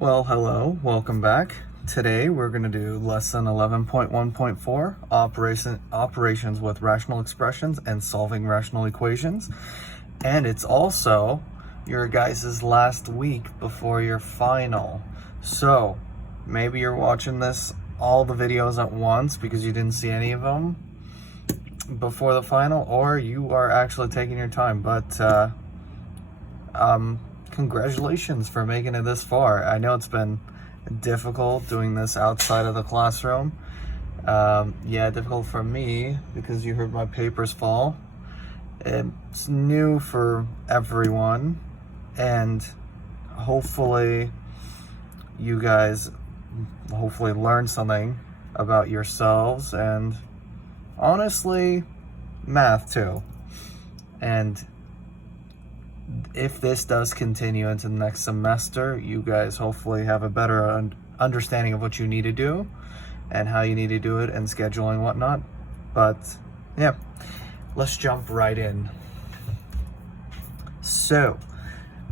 Well, hello, welcome back. Today we're going to do lesson 11.1.4, operations with rational expressions and solving rational equations. And it's also your guys' last week before your final. So maybe you're watching all the videos at once because you didn't see any of them before the final, or you are actually taking your time. But congratulations for making it this far. I know it's been difficult doing this outside of the classroom. Difficult for me because you heard my papers fall. It's new for everyone, and hopefully you guys learn something about yourselves and honestly math too. And if this does continue into the next semester, you guys hopefully have a better understanding of what you need to do and how you need to do it and scheduling and whatnot. But yeah, let's jump right in. So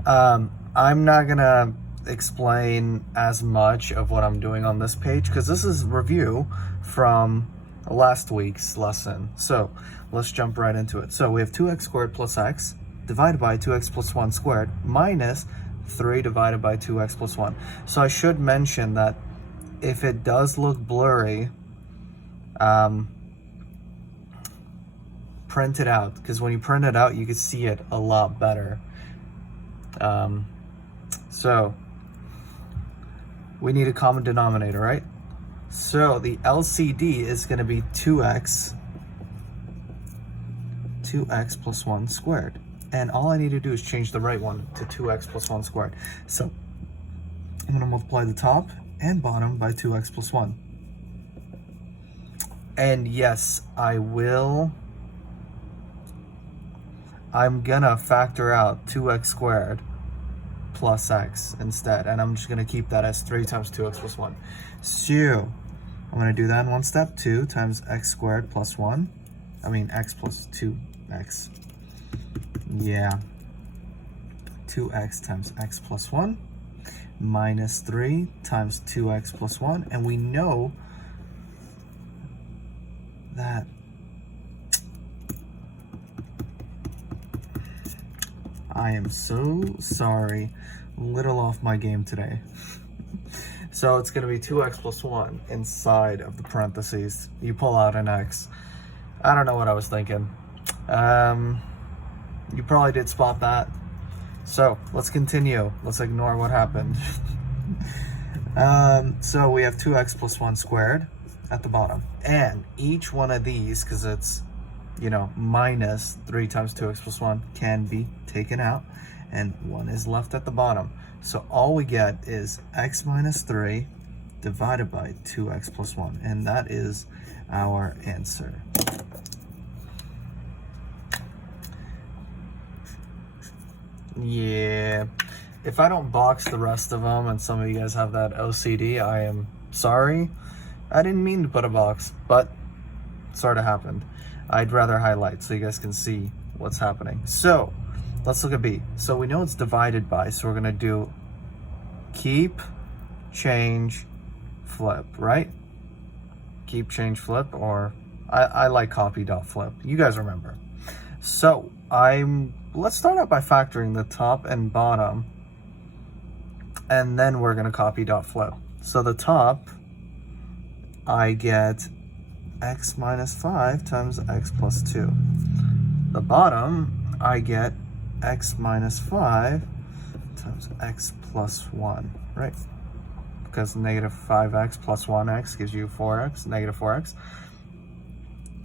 I'm not gonna explain as much of what I'm doing on this page because this is review from last week's lesson. So let's jump right into it. So we have 2x squared plus x divided by 2x plus 1 squared minus 3 divided by 2x plus 1. So I should mention that if it does look blurry, print it out, because when you print it out you can see it a lot better. So we need a common denominator, right? So the LCD is going to be 2x plus 1 squared. And all I need to do is change the right one to 2x plus 1 squared. So I'm going to multiply the top and bottom by 2x plus 1. And yes, I'm going to factor out 2x squared plus x instead. And I'm just going to keep that as 3 times 2x plus 1. So I'm going to do that in one step. 2 times x squared plus x plus 2x. Yeah, 2x times x plus 1 minus 3 times 2x plus 1. And we know that I am so sorry, a little off my game today. So it's going to be 2x plus 1 inside of the parentheses. You pull out an x. I don't know what I was thinking. You probably did spot that. So let's continue. Let's ignore what happened. So we have 2x plus 1 squared at the bottom. And each one of these, because it's, minus 3 times 2x plus 1, can be taken out. And 1 is left at the bottom. So all we get is x minus 3 divided by 2x plus 1. And that is our answer. Yeah, if I don't box the rest of them and some of you guys have that OCD, I am sorry. I didn't mean to put a box, but it sort of happened. I'd rather highlight so you guys can see what's happening. So let's look at B. So we know it's divided by, so we're going to do keep, change, flip, right? Keep, change, flip, or I like copy dot flip. You guys remember. So let's start out by factoring the top and bottom, and then we're going to copy dot flip. So the top, I get x minus 5 times x plus 2. The bottom, I get x minus 5 times x plus 1, right? Because negative 5x plus 1x gives you 4x, negative 4x.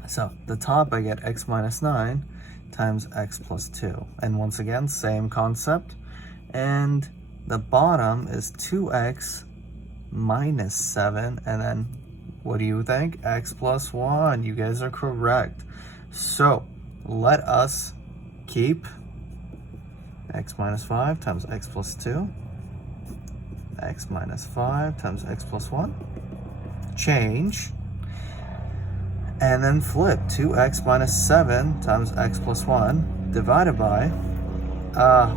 So the top, I get x minus 9 times x plus 2. And once again, same concept. And the bottom is 2x minus 7. And then, what do you think? X plus 1. You guys are correct. So let us keep x minus 5 times x plus 2. X minus 5 times x plus 1. Change. And then flip 2x minus 7 times x plus 1 divided by, that's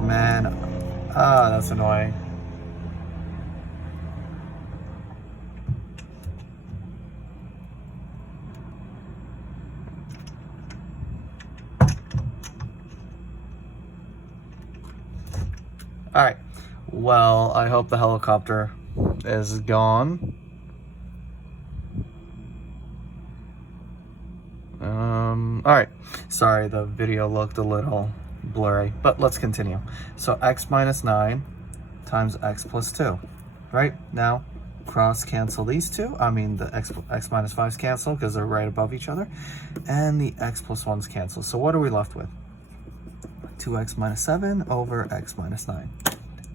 annoying. All right. Well, I hope the helicopter is gone. All right. Sorry, the video looked a little blurry, but let's continue. So x minus 9 times x plus 2, right? Now, cross cancel these two. I mean, the x minus 5's cancel because they're right above each other, and the x plus 1's cancel. So what are we left with? 2x minus 7 over x minus 9.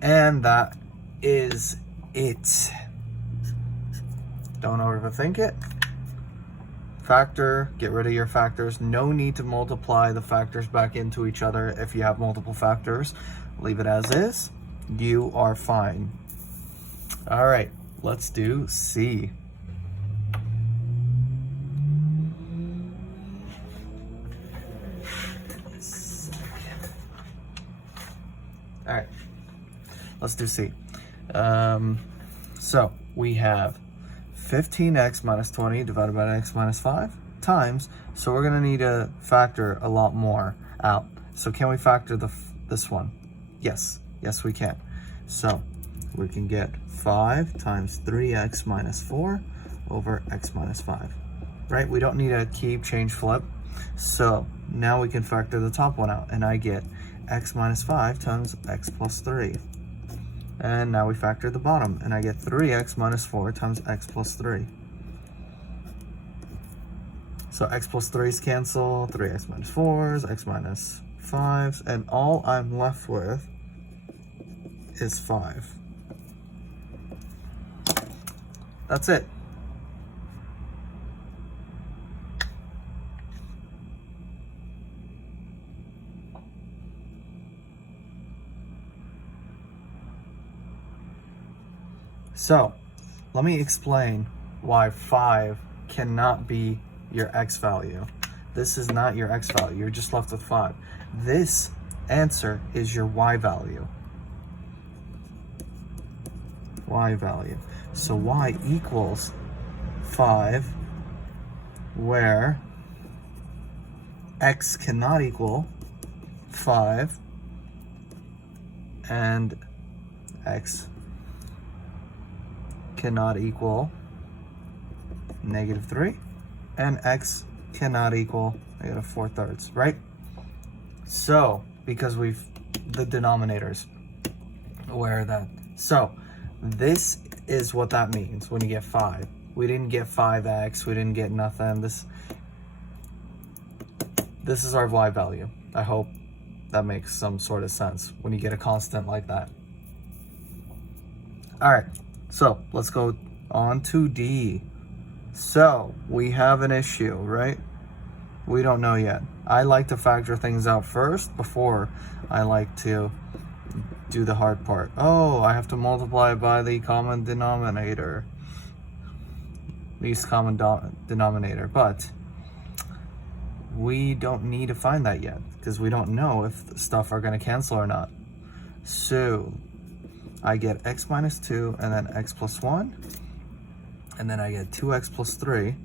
And that is it. Don't overthink it. Factor, get rid of your factors. No need to multiply the factors back into each other if you have multiple factors. Leave it as is. You are fine. All right, let's do C. All right, let's do C. So we have 15x minus 20 divided by x minus 5 times, so we're going to need to factor a lot more out. So can we factor this one? Yes, we can. So we can get 5 times 3x minus 4 over x minus 5, right? We don't need a keep, change, flip. So now we can factor the top one out, and I get x minus 5 times x plus 3. And now we factor the bottom, and I get 3x minus 4 times x plus 3. So x plus 3's cancel, 3x minus 4's, x minus 5's, and all I'm left with is 5. That's it. So, let me explain why 5 cannot be your x value. This is not your x value. You're just left with 5. This answer is your y value. Y value. So y equals 5, where x cannot equal 5, and x cannot equal -3, and x cannot equal -4/3, right? So, because the denominators aware of that. So, this is what that means when you get 5. We didn't get 5x, we didn't get nothing. This is our y value. I hope that makes some sort of sense when you get a constant like that. All right. So let's go on to D. So we have an issue, right? We don't know yet. I like to factor things out first before I like to do the hard part. Oh, I have to multiply by the common denominator. Least common denominator. But we don't need to find that yet because we don't know if stuff are going to cancel or not. So I get x minus 2 and then x plus 1, and then I get 2x plus 3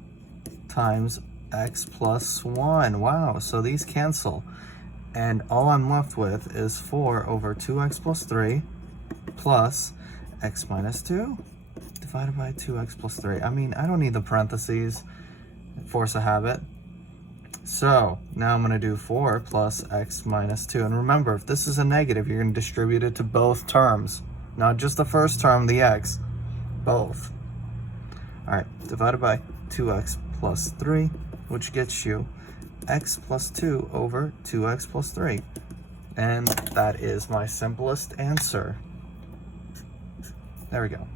times x plus 1. Wow, so these cancel, and all I'm left with is 4 over 2x plus 3 plus x minus 2 divided by 2x plus 3. I mean, I don't need the parentheses, force a habit. So now I'm going to do 4 plus x minus 2, and remember, if this is a negative, you're going to distribute it to both terms. Not just the first term, the x, both. All right, divided by 2x plus 3, which gets you x plus 2 over 2x plus 3. And that is my simplest answer. There we go.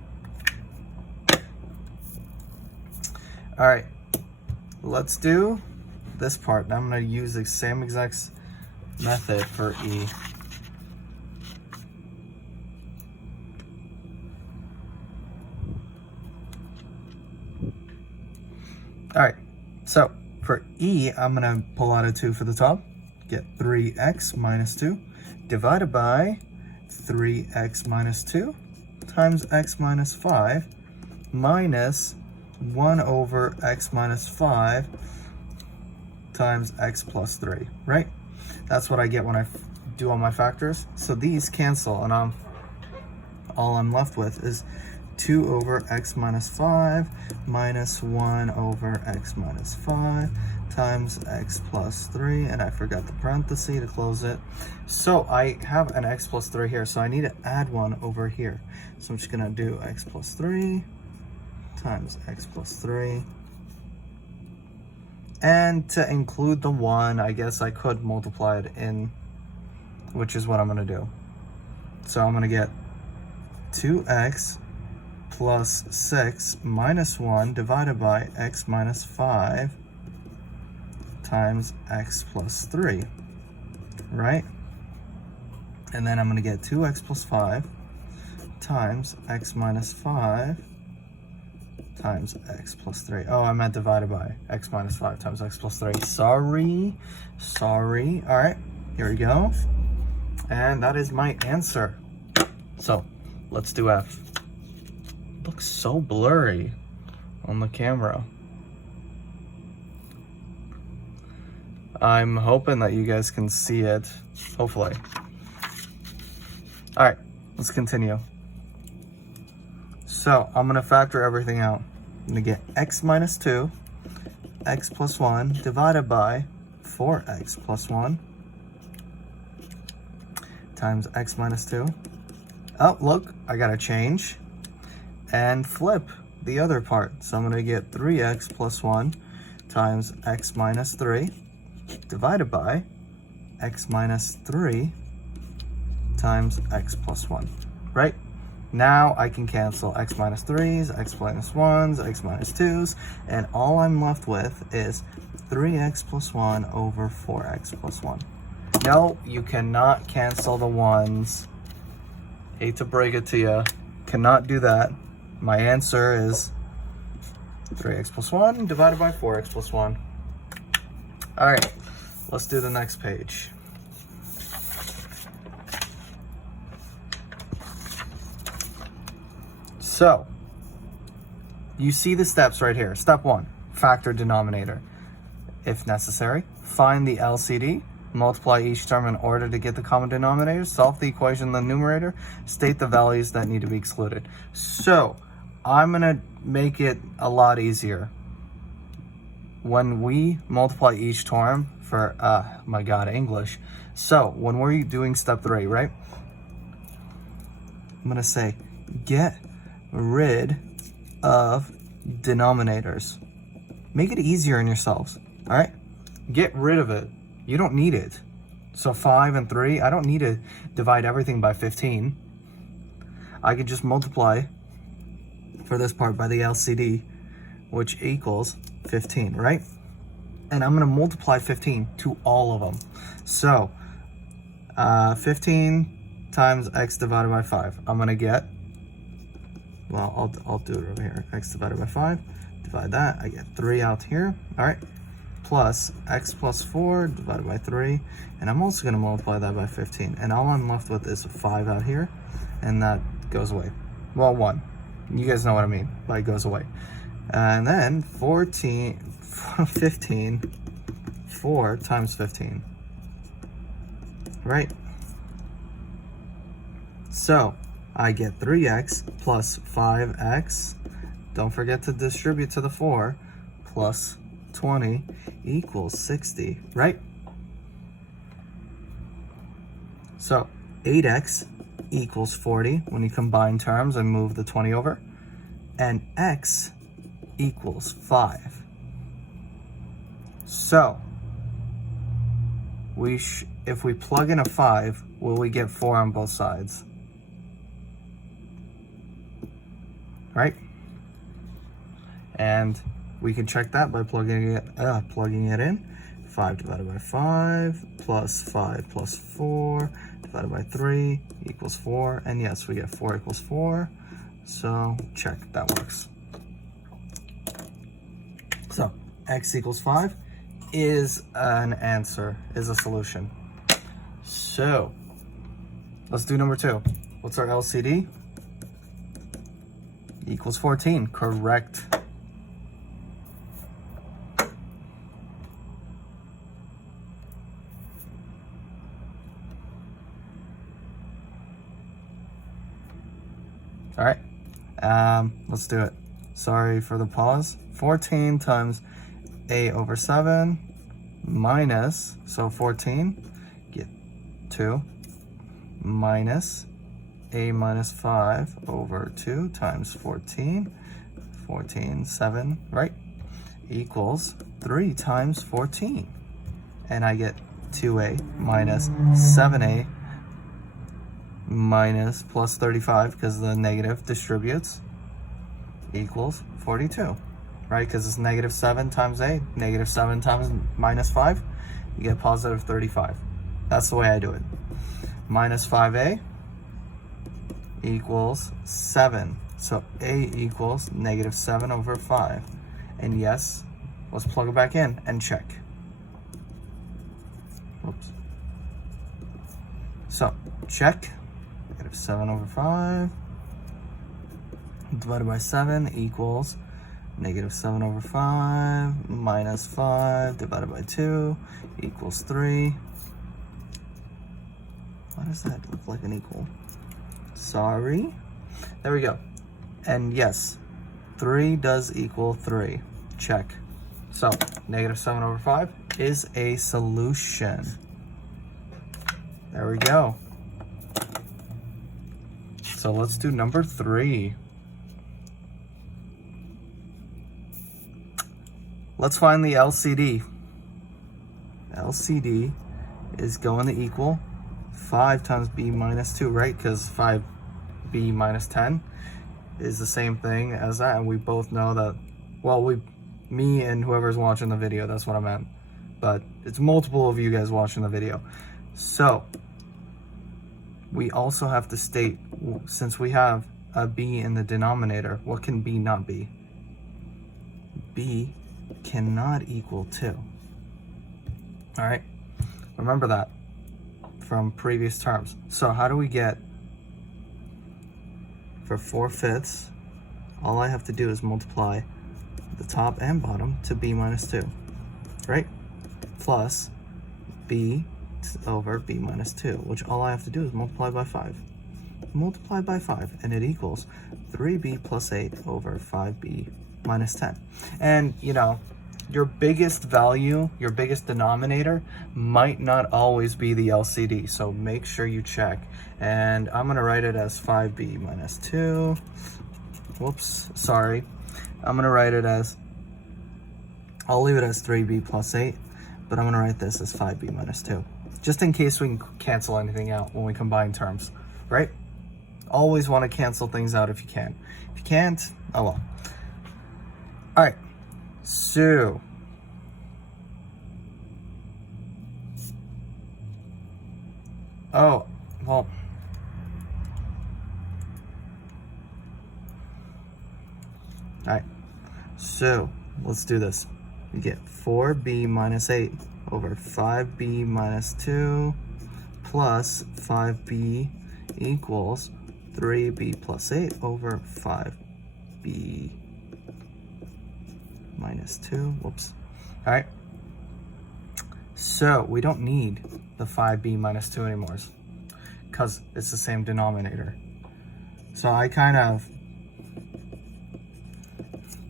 All right, let's do this part. Now I'm going to use the same exact method for E. All right, so for E, I'm gonna pull out a 2 for the top, get 3x minus 2, divided by 3x minus 2 times x minus 5 minus 1 over x minus 5 times x plus 3, right? That's what I get when I do all my factors. So these cancel, and I'm all I'm left with is 2 over x minus 5 minus 1 over x minus 5 times x plus 3, and I forgot the parenthesis to close it. So I have an x plus 3 here, so I need to add 1 over here. So I'm just going to do x plus 3 times x plus 3. And to include the 1, I guess I could multiply it in, which is what I'm going to do. So I'm going to get 2x plus 6 minus 1 divided by x minus 5 times x plus 3, right? And then I'm going to get 2x plus 5 times x minus 5 times x plus 3. Oh, I meant divided by x minus 5 times x plus 3. Sorry. All right, here we go. And that is my answer. So let's do F. It looks so blurry on the camera. I'm hoping that you guys can see it, hopefully. All right, let's continue. So I'm gonna factor everything out. I'm gonna get x minus 2, x plus 1 divided by 4x plus 1 times x minus 2. Oh, look, I gotta change and flip the other part. So I'm gonna get 3x plus 1 times x minus 3 divided by x minus 3 times x plus 1, right? Now I can cancel x minus 3s, x minus 1s, x minus 2s, and all I'm left with is 3x plus 1 over 4x plus 1. No, you cannot cancel the 1s. Hate to break it to you. Cannot do that. My answer is 3x plus 1 divided by 4x plus 1. All right, let's do the next page. So, you see the steps right here. Step 1, factor denominator. If necessary, find the LCD, multiply each term in order to get the common denominator, solve the equation in the numerator, state the values that need to be excluded. So, I'm gonna make it a lot easier. When we multiply each term for, my God, English. So, when we're doing step 3, right? I'm gonna say, get rid of denominators. Make it easier on yourselves, all right? Get rid of it. You don't need it. So 5 and 3, I don't need to divide everything by 15. I could just multiply for this part by the LCD, which equals 15, right? And I'm gonna multiply 15 to all of them. So 15 times x divided by 5. I'm gonna get, well, I'll do it over here. X divided by 5, divide that, I get 3 out here, all right? Plus x plus 4 divided by 3, and I'm also gonna multiply that by 15. And all I'm left with is 5 out here, and that goes away. Well, 1. You guys know what I mean, but it goes away. And then 15, 4 times 15, right? So I get 3x plus 5x, don't forget to distribute to the 4, plus 20 equals 60, right? So 8x equals 40 when you combine terms and move the 20 over, and x equals 5. So if we plug in a 5, will we get 4 on both sides? Right? And we can check that by plugging it in. 5 divided by 5 plus 5 plus 4 divided by 3 equals 4. And yes, we get 4 equals 4. So check, that works. So x equals 5 is an answer, is a solution. So let's do number 2. What's our LCD? Equals 14, correct. All right, let's do it. Sorry for the pause. 14 times a over 7 minus, so 14, get 2, minus a minus 5 over 2 times 14, 7, right, equals 3 times 14. And I get 2a minus 7a minus plus 35, because the negative distributes, equals 42, right? Because it's negative 7 times a, negative 7 times minus 5, you get positive 35. That's the way I do it. Minus 5a equals 7. So a equals negative 7 over 5. And yes, let's plug it back in and check. Oops. So check. Negative 7 over 5 divided by 7 equals negative 7 over 5 minus 5 divided by 2 equals 3. Why does that look like an equal? Sorry. There we go. And yes, 3 does equal 3. Check. So negative 7 over 5 is a solution. There we go. So let's do number 3. Let's find the LCD. LCD is going to equal 5 times b minus 2, right? Because 5b minus 10 is the same thing as that. And we both know that, well, me and whoever's watching the video, that's what I meant. But it's multiple of you guys watching the video. So we also have to state, since we have a b in the denominator, what can b not be? B cannot equal 2. All right, remember that from previous terms. So how do we get, for 4/5, all I have to do is multiply the top and bottom to b minus 2, right? Plus b over b minus 2, which all I have to do is multiply by 5. Multiply by 5, and it equals 3b plus 8 over 5b minus 10. And, you know, your biggest value, your biggest denominator might not always be the LCD, so make sure you check. And I'm going to write it as 5b minus 2. Whoops, sorry. I'm going to write it as, I'll leave it as 3b plus 8, but I'm going to write this as 5b minus 2. Just in case we can cancel anything out when we combine terms, right? Always want to cancel things out if you can. If you can't, oh well. All right, so well, all right, so let's do this. We get 4b minus 8 over 5b minus 2 plus 5b equals 3b plus 8 over 5b minus 2. Whoops. All right. So we don't need the 5b minus 2 anymore because it's the same denominator. So I kind of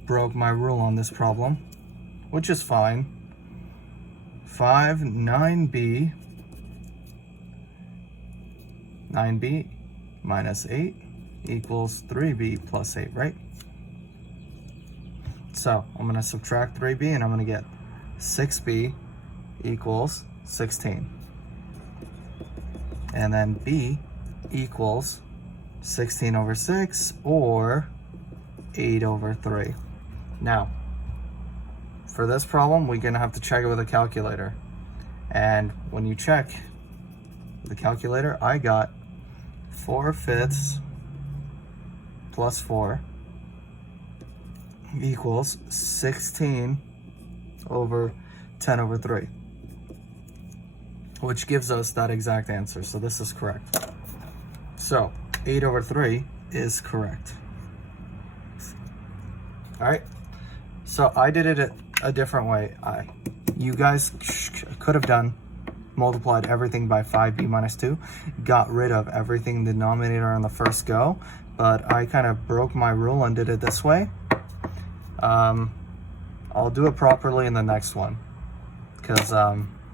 broke my rule on this problem, which is fine. 9b minus 8 equals 3b plus 8, right? So I'm going to subtract 3b and I'm going to get 6b equals 16. And then b equals 16 over 6 or 8 over 3. Now, for this problem, we're going to have to check it with a calculator. And when you check the calculator, I got 4/5 plus 4 equals 16 over 10 over 3, which gives us that exact answer. So this is correct. So 8 over 3 is correct. All right. So I did it a different way. You guys could have multiplied everything by 5b minus 2, got rid of everything in the denominator on the first go, but I kind of broke my rule and did it this way. I'll do it properly in the next one because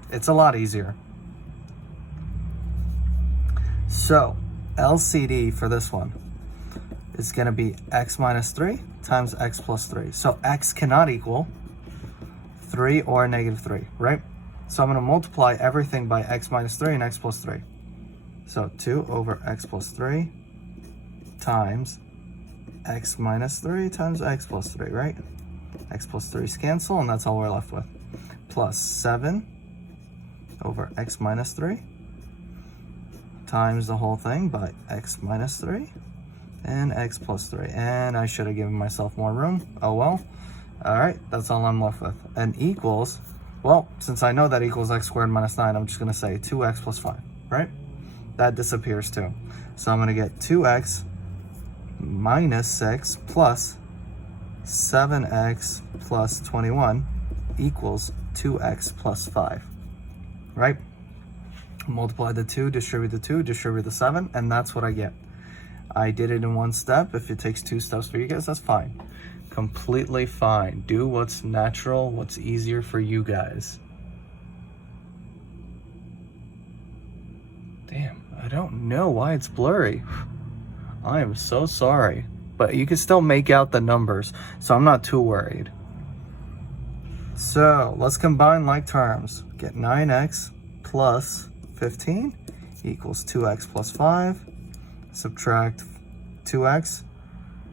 it's a lot easier. So LCD for this one is going to be x minus 3 times x plus 3. So x cannot equal 3 or negative 3, right? So I'm going to multiply everything by x minus 3 and x plus 3. So 2 over x plus 3 times x minus 3 times x plus 3, right? X plus 3's cancel, and that's all we're left with. Plus 7 over x minus 3 times the whole thing by x minus 3 and x plus 3. And I should have given myself more room. Oh well. All right, that's all I'm left with. And equals, well, since I know that equals x squared minus 9, I'm just going to say 2x plus 5, right? That disappears too. So I'm going to get 2x minus 6 plus 7x plus 21 equals 2x plus 5, right? Multiply the 2, distribute the 2, distribute the 7, and that's what I get. I did it in one step. If it takes 2 steps for you guys, that's fine. Completely fine. Do what's natural, what's easier for you guys. Damn, I don't know why it's blurry. I am so sorry. But you can still make out the numbers, so I'm not too worried. So let's combine like terms. Get 9x plus 15 equals 2x plus 5. Subtract 2x,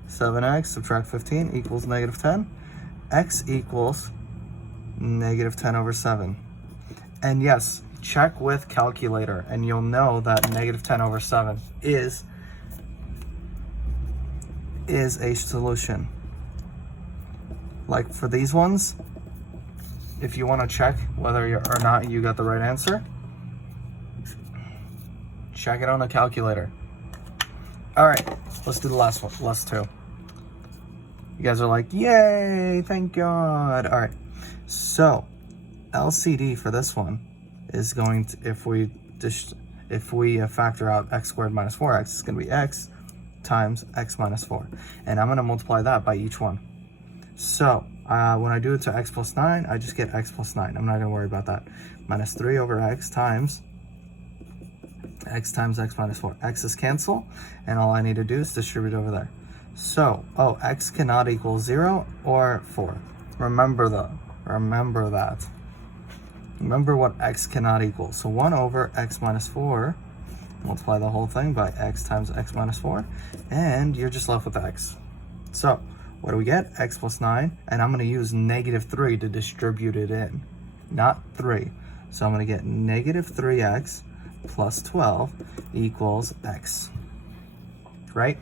7x, subtract 15 equals negative 10. X equals negative 10 over 7. And yes, check with calculator, and you'll know that negative 10 over 7 is a solution. Like for these ones, if you want to check whether or not you got the right answer, check it on a calculator. All right, let's do the last one, last two. You guys are like, yay, thank God. All right, so LCD for this one is going to, if we factor out x squared minus 4x, it's going to be x times x minus 4, and I'm going to multiply that by each one. So when I do it to x plus 9, I just get x plus 9. I'm not going to worry about that. Minus 3 over x times x minus 4. X's cancel, and all I need to do is distribute over there. So, x cannot equal 0 or 4. Remember that. Remember what x cannot equal. So 1 over x minus 4, multiply the whole thing by x times x minus 4, and you're just left with x. So what do we get? X plus 9, and I'm going to use negative 3 to distribute it in, not 3. So I'm going to get negative 3x plus 12 equals x, right?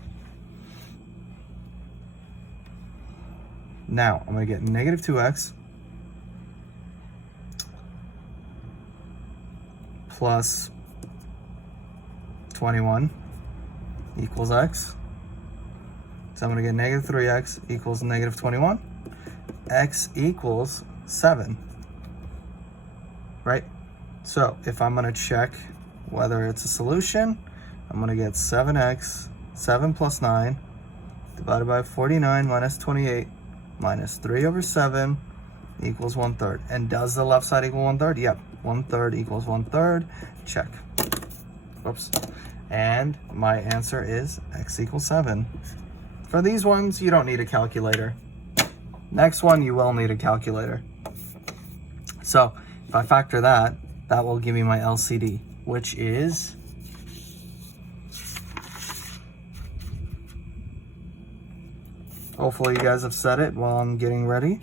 Now I'm going to get negative 2x plus 21 equals x. So I'm going to get negative 3x equals negative 21. X equals 7, right? So if I'm going to check whether it's a solution, I'm going to get 7x, 7 plus 9, divided by 49 minus 28, minus 3 over 7 equals 1/3. And does the left side equal 1/3? Yep, 1/3 equals 1/3. Check. Whoops. And my answer is x equals 7. For these ones, you don't need a calculator. Next one, you will need a calculator. So if I factor that, that will give me my LCD, which is hopefully you guys have said it while I'm getting ready.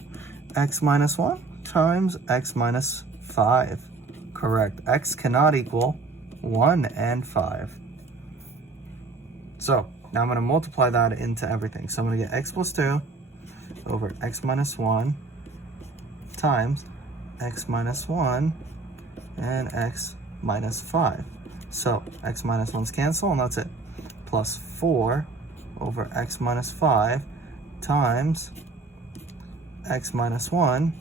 X minus 1 times x minus 5. Correct. X cannot equal 1 and 5. So now I'm going to multiply that into everything. So I'm going to get x plus 2 over x minus 1 times x minus 1 and x minus 5. So x minus 1's cancel, and that's it. Plus 4 over x minus 5 times x minus 1,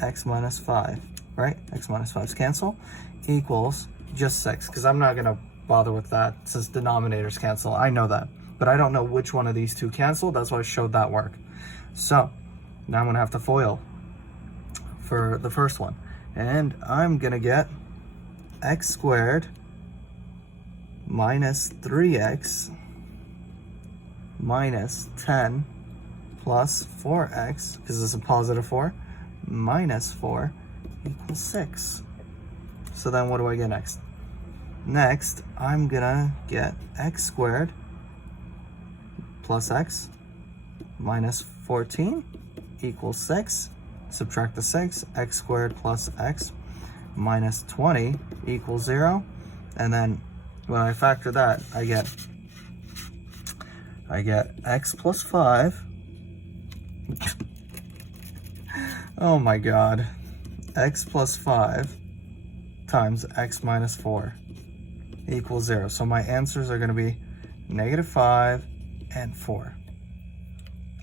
x minus 5, right? X minus 5's cancel, equals just 6, because I'm not going to bother with that since denominators cancel. I know that. but I don't know which one of these two cancel. That's why I showed that work. So now I'm gonna have to FOIL for the first one. And I'm gonna get x squared minus 3x minus 10 plus 4x, because it's a positive 4, minus 4 equals 6. So then what do I get next? Next, I'm gonna get x squared plus x minus 14 equals 6. Subtract the 6, x squared plus x minus 20 equals 0. And then when I factor that, I get x plus 5. Oh my god. X plus 5 times x minus 4 equals 0. So my answers are going to be -5 and 4.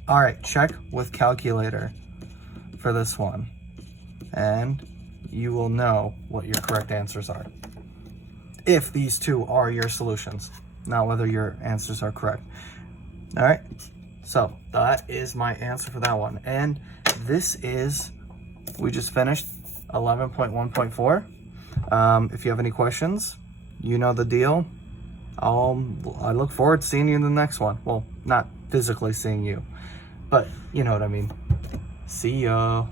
All right, check with calculator for this one, and you will know what your correct answers are. If these two are your solutions, not whether your answers are correct. All right, so that is my answer for that one. And this is, we just finished 11.1.4. If you have any questions, you know the deal. I look forward to seeing you in the next one. Well, not physically seeing you, but you know what I mean. See ya.